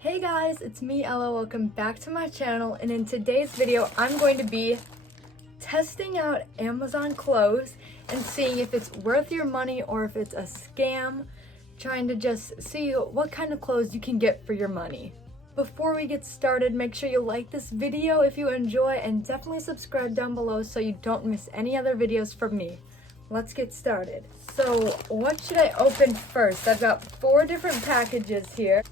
Hey guys, it's me Ella. Welcome back to my channel, and in today's video I'm going to be testing out Amazon clothes and seeing if it's worth your money or if it's a scam, trying to just see what kind of clothes you can get for your money. Before we get started, make sure you like this video if you enjoy and definitely subscribe down below so you don't miss any other videos from me. Let's get started. So what should I open first? I've got 4 different packages here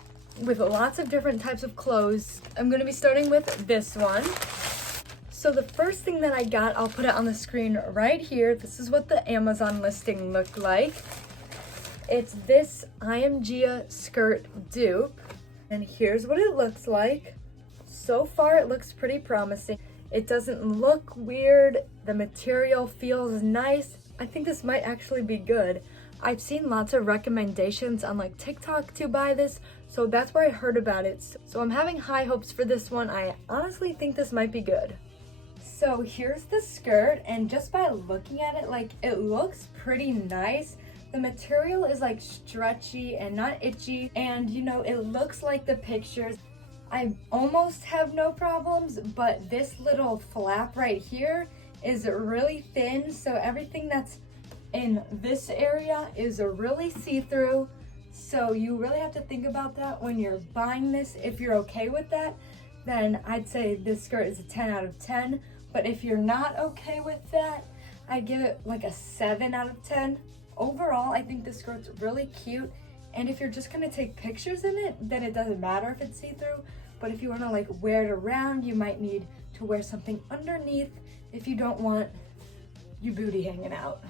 with lots of different types of clothes. I'm going to be starting with this one. So the first thing that I got, I'll put it on the screen right here. This is what the Amazon listing looked like. It's this imgia skirt dupe, and here's what it looks like. So far it looks pretty promising. It doesn't look weird. The material feels nice. I think this might actually be good. I've seen lots of recommendations on like TikTok to buy this, so that's where I heard about it. So I'm having high hopes for this one. I honestly think this might be good. So here's the skirt, and just by looking at it, like, it looks pretty nice. The material is like stretchy and not itchy, and you know, it looks like the pictures. I almost have no problems, but this little flap right here is really thin, so everything that's in this area is really see-through. So you really have to think about that when you're buying this. If you're okay with that, then I'd say this skirt is a 10 out of 10. But if you're not okay with that, I'd give it like a 7 out of 10. Overall, I think this skirt's really cute. And if you're just gonna take pictures in it, then it doesn't matter if it's see-through. But if you wanna like wear it around, you might need to wear something underneath if you don't want your booty hanging out.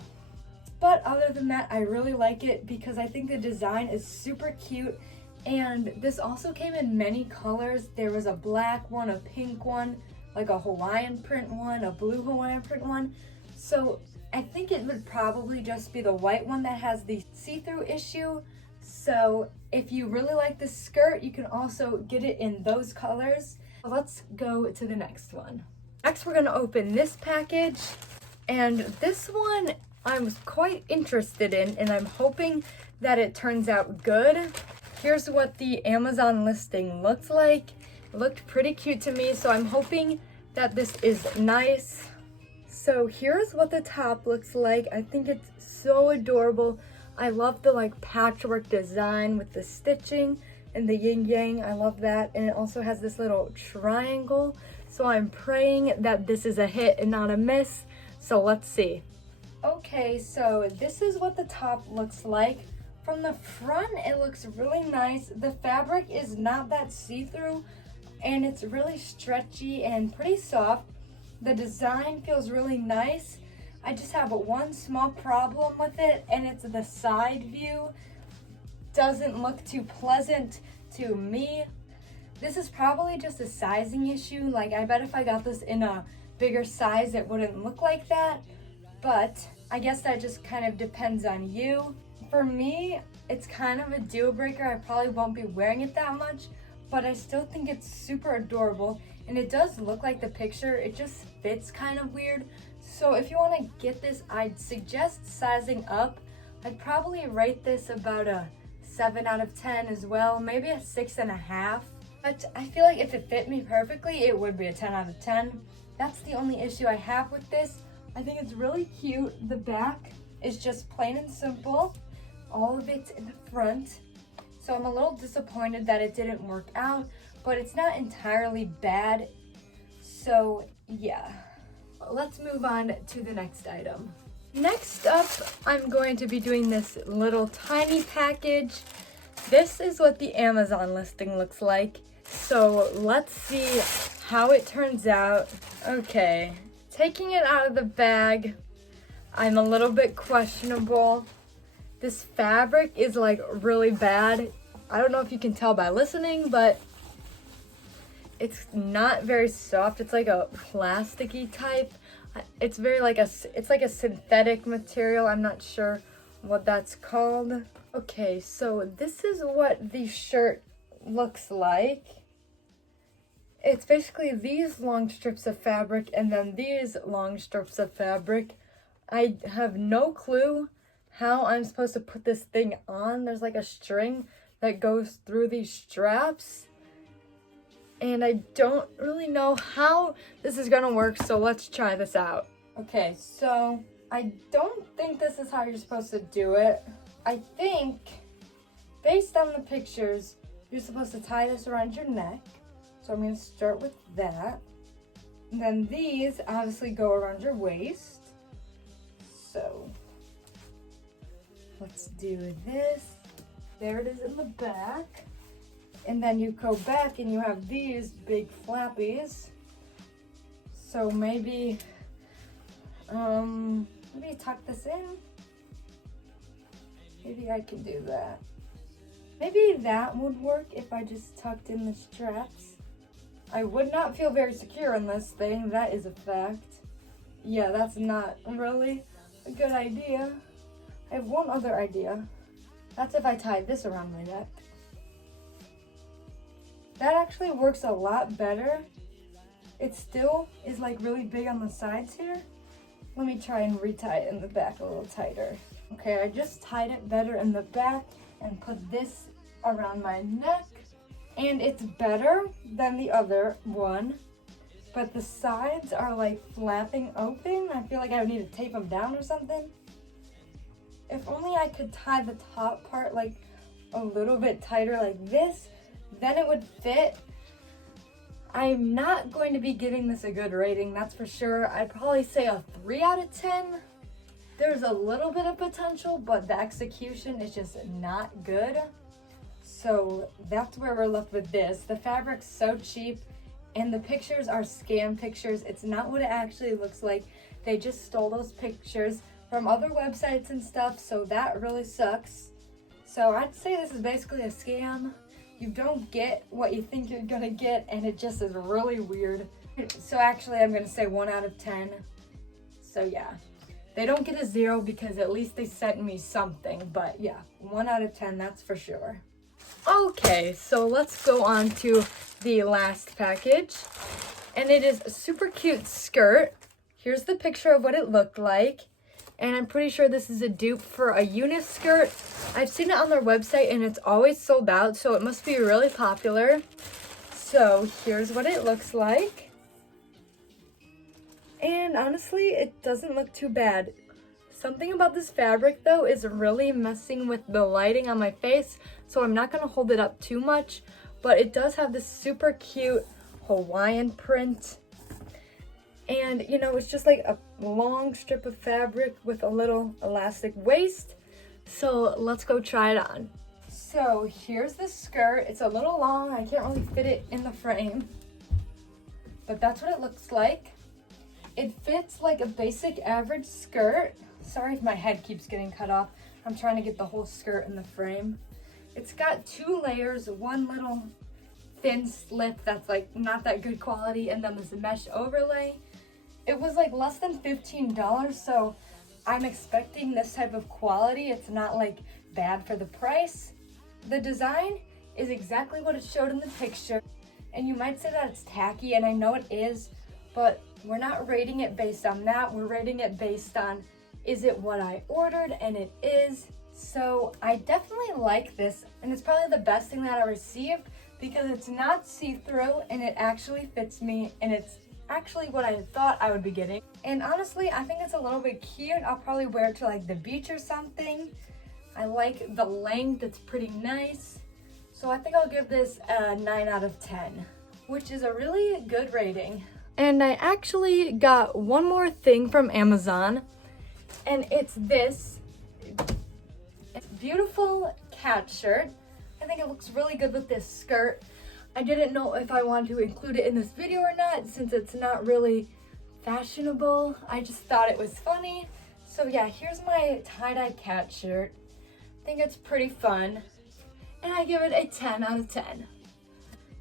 But other than that, I really like it because I think the design is super cute. And this also came in many colors. There was a black one, a pink one, like a Hawaiian print one, a blue Hawaiian print one. So I think it would probably just be the white one that has the see-through issue. So if you really like this skirt, you can also get it in those colors. Let's go to the next one. Next, we're gonna open this package. And this one I was quite interested in, and I'm hoping that it turns out good. Here's what the Amazon listing looks like. It looked pretty cute to me, so I'm hoping that this is nice. So here's what the top looks like. I think it's so adorable. I love the like patchwork design with the stitching and the yin yang. I love that. And it also has this little triangle. So I'm praying that this is a hit and not a miss. So let's see. Okay, so this is what the top looks like. From the front, it looks really nice. The fabric is not that see-through, and it's really stretchy and pretty soft. The design feels really nice. I just have one small problem with it, and it's the side view. Doesn't look too pleasant to me. This is probably just a sizing issue. Like, I bet if I got this in a bigger size, it wouldn't look like that. But I guess that just kind of depends on you. For me, it's kind of a deal breaker. I probably won't be wearing it that much, but I still think it's super adorable. And it does look like the picture. It just fits kind of weird. So if you want to get this, I'd suggest sizing up. I'd probably rate this about a 7 out of 10 as well, maybe a 6.5. But I feel like if it fit me perfectly, it would be a 10 out of 10. That's the only issue I have with this. I think it's really cute. The back is just plain and simple. All of it's in the front. So I'm a little disappointed that it didn't work out, but it's not entirely bad. So yeah, let's move on to the next item. Next up, I'm going to be doing this little tiny package. This is what the Amazon listing looks like. So let's see how it turns out. Okay. Taking it out of the bag, I'm a little bit questionable. This fabric is like really bad. I don't know if you can tell by listening, but it's not very soft. It's like a plasticky type. It's very like it's like a synthetic material. I'm not sure what that's called. Okay, so this is what the shirt looks like. It's basically these long strips of fabric and then these long strips of fabric. I have no clue how I'm supposed to put this thing on. There's like a string that goes through these straps. and I don't really know how this is gonna work, so let's try this out. Okay, so I don't think this is how you're supposed to do it. I think, based on the pictures, you're supposed to tie this around your neck. So I'm gonna start with that. And then these obviously go around your waist. So let's do this. There it is in the back. And then you go back and you have these big flappies. So maybe tuck this in. Maybe I can do that. Maybe that would work if I just tucked in the straps. I would not feel very secure in this thing, that is a fact. Yeah, that's not really a good idea. I have one other idea. That's if I tie this around my neck. That actually works a lot better. It still is like really big on the sides here. Let me try and retie it in the back a little tighter. Okay, I just tied it better in the back and put this around my neck. And it's better than the other one, but the sides are like flapping open. I feel like I would need to tape them down or something. If only I could tie the top part like a little bit tighter like this, then it would fit. I'm not going to be giving this a good rating, that's for sure. I'd probably say a 3 out of 10. There's a little bit of potential, but the execution is just not good. So that's where we're left with this. The fabric's so cheap and the pictures are scam pictures. It's not what it actually looks like. They just stole those pictures from other websites and stuff, so that really sucks. So I'd say this is basically a scam. You don't get what you think you're gonna get, and it just is really weird. So actually I'm gonna say 1 out of 10. So yeah, they don't get a 0 because at least they sent me something, but yeah, 1 out of 10, that's for sure. Okay, so let's go on to the last package, and it is a super cute skirt. Here's the picture of what it looked like, and I'm pretty sure this is a dupe for a Eunice skirt. I've seen it on their website and it's always sold out, so it must be really popular. So here's what it looks like, and honestly it doesn't look too bad. Something about this fabric though is really messing with the lighting on my face, so I'm not gonna hold it up too much, but it does have this super cute Hawaiian print. And you know, it's just like a long strip of fabric with a little elastic waist. So let's go try it on. So here's the skirt. It's a little long, I can't really fit it in the frame, but that's what it looks like. It fits like a basic average skirt. Sorry if my head keeps getting cut off. I'm trying to get the whole skirt in the frame. It's got 2 layers, one little thin slip that's like not that good quality, and then this mesh overlay. It was like less than $15, so I'm expecting this type of quality. It's not like bad for the price. The design is exactly what it showed in the picture, and you might say that it's tacky, and I know it is, but we're not rating it based on that. We're rating it based on, is it what I ordered? And it is. So I definitely like this, and it's probably the best thing that I received because it's not see-through and it actually fits me, and it's actually what I thought I would be getting. And honestly, I think it's a little bit cute. I'll probably wear it to like the beach or something. I like the length, it's pretty nice. So I think I'll give this a 9 out of 10, which is a really good rating. And I actually got one more thing from Amazon, and it's this. It's a beautiful cat shirt. I think it looks really good with this skirt. I didn't know if I wanted to include it in this video or not, since it's not really fashionable. I just thought it was funny. So yeah, here's my tie-dye cat shirt. I think it's pretty fun, and I give it a 10 out of 10.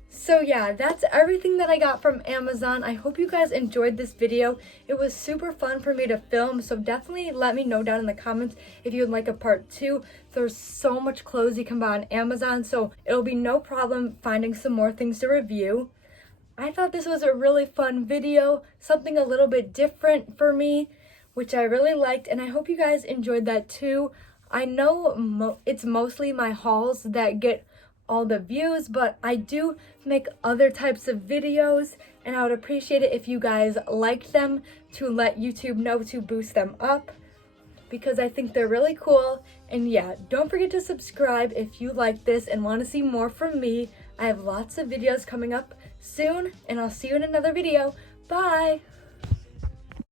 So yeah, that's everything that I got from Amazon. I hope you guys enjoyed this video. It was super fun for me to film, so definitely let me know down in the comments if you would like a part 2. There's so much clothes you can buy on Amazon, so it'll be no problem finding some more things to review. I thought this was a really fun video, something a little bit different for me, which I really liked, and I hope you guys enjoyed that too. I know it's mostly my hauls that get all the views, but I do make other types of videos, and I would appreciate it if you guys liked them to let YouTube know to boost them up, because I think they're really cool. And yeah, don't forget to subscribe if you like this and want to see more from me. I have lots of videos coming up soon, and I'll see you in another video. Bye!